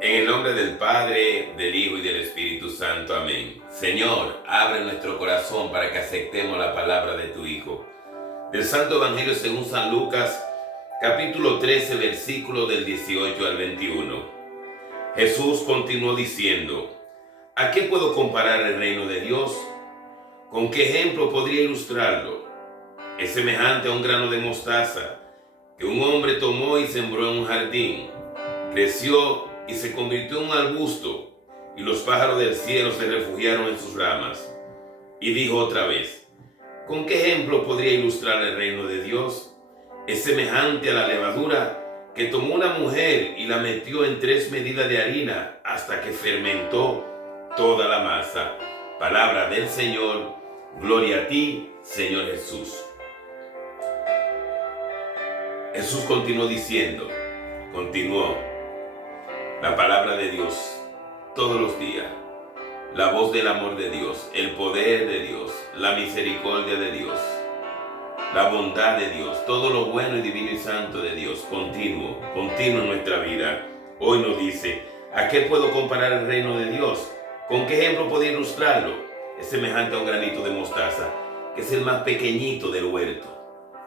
En el nombre del Padre, del Hijo y del Espíritu Santo. Amén. Señor, abre nuestro corazón para que aceptemos la palabra de tu Hijo. Del Santo Evangelio según San Lucas, capítulo 13, versículo del 18 al 21. Jesús continuó diciendo: ¿A qué puedo comparar el reino de Dios? ¿Con qué ejemplo podría ilustrarlo? Es semejante a un grano de mostaza que un hombre tomó y sembró en un jardín. Creció y se convirtió en un arbusto, y los pájaros del cielo se refugiaron en sus ramas. Y dijo otra vez: ¿con qué ejemplo podría ilustrar el reino de Dios? Es semejante a la levadura que tomó una mujer y la metió en 3 medidas de harina hasta que fermentó toda la masa. Palabra del Señor. Gloria a ti, Señor Jesús. Jesús continuó la palabra de Dios todos los días, la voz del amor de Dios, el poder de Dios, la misericordia de Dios, la bondad de Dios, todo lo bueno y divino y santo de Dios, continuo en nuestra vida. Hoy nos dice: ¿a qué puedo comparar el reino de Dios? ¿Con qué ejemplo puedo ilustrarlo? Es semejante a un granito de mostaza, que es el más pequeñito del huerto,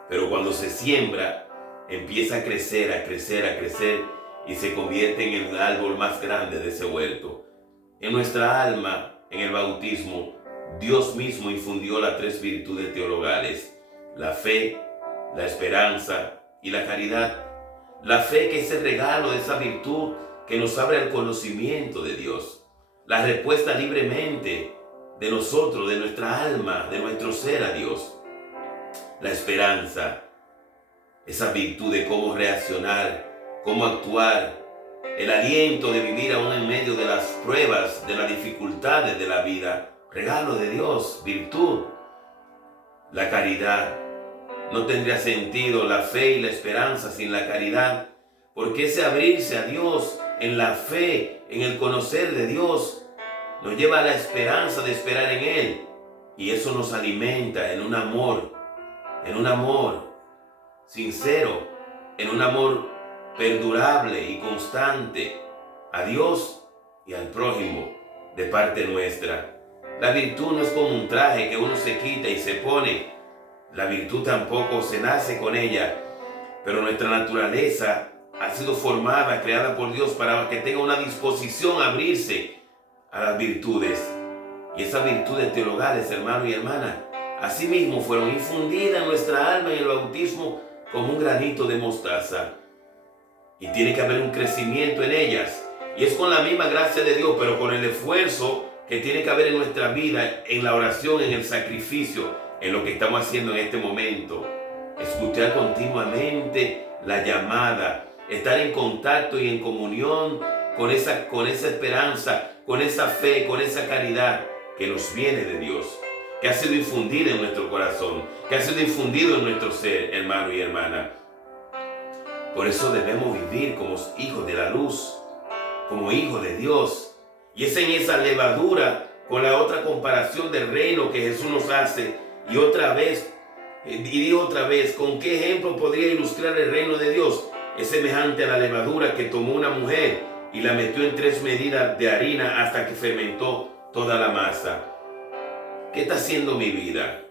pero cuando se siembra, empieza a crecer, y se convierte en el árbol más grande de ese huerto. En nuestra alma, en el bautismo, Dios mismo infundió las 3 virtudes teologales: la fe, la esperanza y la caridad. La fe, que es el regalo de esa virtud que nos abre al conocimiento de Dios, la respuesta libremente de nosotros, de nuestra alma, de nuestro ser a Dios. La esperanza, esa virtud de cómo reaccionar, cómo actuar, el aliento de vivir aún en medio de las pruebas, de las dificultades de la vida, regalo de Dios, virtud. La caridad. No tendría sentido la fe y la esperanza sin la caridad, porque ese abrirse a Dios en la fe, en el conocer de Dios, nos lleva a la esperanza de esperar en Él, y eso nos alimenta en un amor sincero, en un amor perdurable y constante a Dios y al prójimo de parte nuestra. La virtud no es como un traje que uno se quita y se pone. La virtud tampoco se nace con ella, pero nuestra naturaleza ha sido formada, creada por Dios para que tenga una disposición a abrirse a las virtudes. Y esas virtudes teologales, hermano y hermana, asimismo fueron infundidas en nuestra alma en el bautismo como un granito de mostaza. Y tiene que haber un crecimiento en ellas. Y es con la misma gracia de Dios, pero con el esfuerzo que tiene que haber en nuestra vida, en la oración, en el sacrificio, en lo que estamos haciendo en este momento. Escuchar continuamente la llamada, estar en contacto y en comunión con esa esperanza, con esa fe, con esa caridad que nos viene de Dios, que ha sido infundida en nuestro corazón, que ha sido infundido en nuestro ser, hermano y hermana. Por eso debemos vivir como hijos de la luz, como hijos de Dios. Y es en esa levadura, con la otra comparación del reino que Jesús nos hace, y digo otra vez, ¿con qué ejemplo podría ilustrar el reino de Dios? Es semejante a la levadura que tomó una mujer y la metió en 3 medidas de harina hasta que fermentó toda la masa. ¿Qué está haciendo mi vida?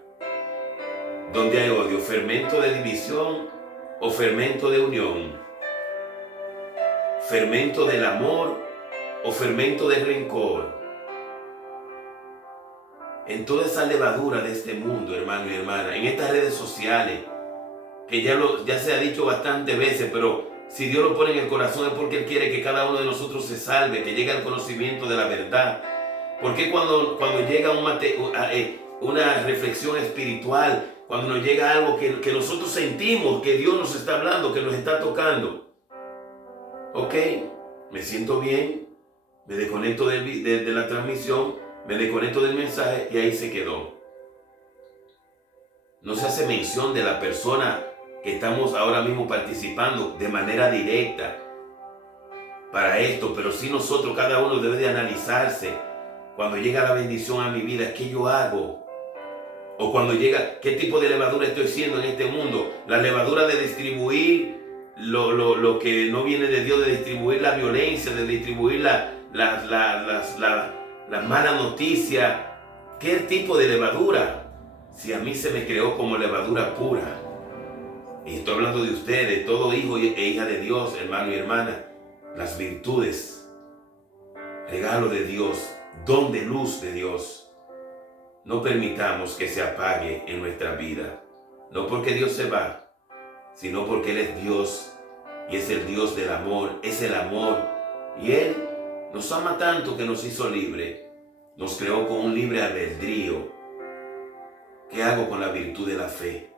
¿Dónde hay odio? ¿Fermento de división o fermento de unión? ¿Fermento del amor o fermento del rencor? En toda esa levadura de este mundo, hermano y hermana, en estas redes sociales, que ya se ha dicho bastantes veces, pero si Dios lo pone en el corazón es porque Él quiere que cada uno de nosotros se salve, que llegue al conocimiento de la verdad. Porque cuando llega una reflexión espiritual, cuando nos llega algo que nosotros sentimos que Dios nos está hablando, que nos está tocando, ok, me siento bien, me desconecto de la transmisión, me desconecto del mensaje y ahí se quedó. No se hace mención de la persona que estamos ahora mismo participando de manera directa para esto, pero sí nosotros, cada uno debe de analizarse. Cuando llega la bendición a mi vida, ¿qué yo hago? O cuando llega, ¿qué tipo de levadura estoy siendo en este mundo? La levadura de distribuir lo que no viene de Dios, de distribuir la violencia, de distribuir las malas noticias. ¿Qué tipo de levadura? Si a mí se me creó como levadura pura. Y estoy hablando de ustedes, todo hijo e hija de Dios, hermano y hermana. Las virtudes, regalo de Dios, don de luz de Dios. No permitamos que se apague en nuestra vida. No porque Dios se va, sino porque Él es Dios. Y es el Dios del amor, es el amor. Y Él nos ama tanto que nos hizo libre. Nos creó con un libre albedrío. ¿Qué hago con la virtud de la fe?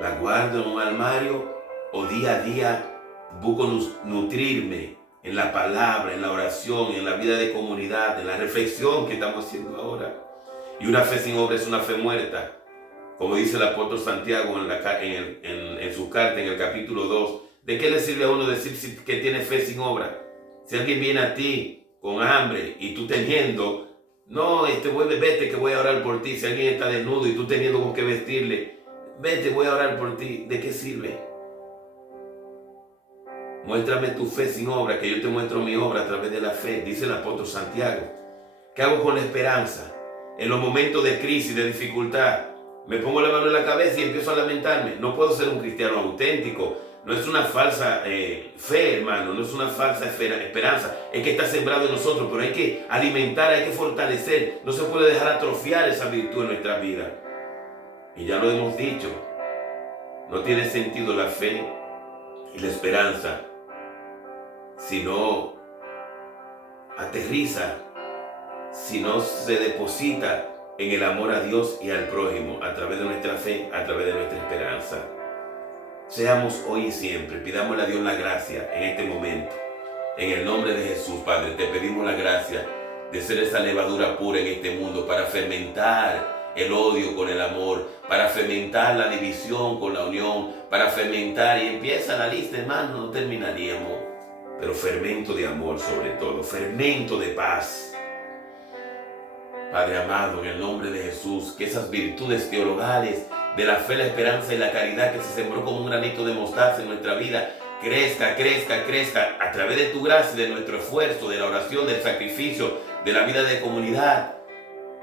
¿La guardo en un armario o día a día busco nutrirme en la palabra, en la oración, en la vida de comunidad, en la reflexión que estamos haciendo ahora? Y una fe sin obra es una fe muerta. Como dice el apóstol Santiago en su carta, en el capítulo 2, ¿de qué le sirve a uno decir que tiene fe sin obra? Si alguien viene a ti con hambre y tú teniendo, no, vete que voy a orar por ti. Si alguien está desnudo y tú teniendo con qué vestirle, vete, voy a orar por ti. ¿De qué sirve? Muéstrame tu fe sin obra, que yo te muestro mi obra a través de la fe, dice el apóstol Santiago. ¿Qué hago con la esperanza? En los momentos de crisis, de dificultad, me pongo la mano en la cabeza y empiezo a lamentarme. No puedo ser un cristiano auténtico. No es una falsa fe, hermano, no es una falsa esperanza. Es que está sembrado en nosotros, pero hay que alimentar, hay que fortalecer. No se puede dejar atrofiar esa virtud en nuestra vida. Y ya lo hemos dicho, no tiene sentido la fe y la esperanza si no aterriza, si no se deposita en el amor a Dios y al prójimo a través de nuestra fe, a través de nuestra esperanza. Seamos hoy y siempre, pidámosle a Dios la gracia en este momento. En el nombre de Jesús, Padre, te pedimos la gracia de ser esa levadura pura en este mundo para fermentar el odio con el amor, para fermentar la división con la unión, para fermentar, y empieza la lista, hermano, no terminaríamos, pero fermento de amor sobre todo, fermento de paz. Padre amado, en el nombre de Jesús, que esas virtudes teologales de la fe, la esperanza y la caridad que se sembró como un granito de mostaza en nuestra vida, crezca, crezca, crezca a través de tu gracia y de nuestro esfuerzo, de la oración, del sacrificio, de la vida de comunidad,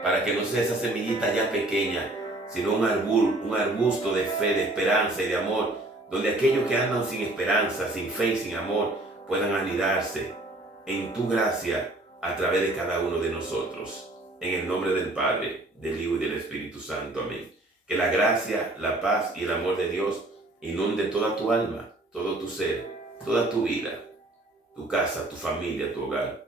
para que no sea esa semillita ya pequeña, sino un arbusto de fe, de esperanza y de amor, donde aquellos que andan sin esperanza, sin fe y sin amor, puedan anidarse en tu gracia a través de cada uno de nosotros. En el nombre del Padre, del Hijo y del Espíritu Santo. Amén. Que la gracia, la paz y el amor de Dios inunde toda tu alma, todo tu ser, toda tu vida, tu casa, tu familia, tu hogar.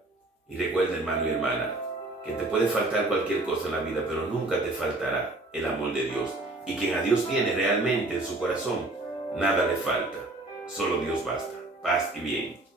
Y recuerda, hermano y hermana, que te puede faltar cualquier cosa en la vida, pero nunca te faltará el amor de Dios. Y quien a Dios tiene realmente en su corazón, nada le falta. Solo Dios basta. Paz y bien.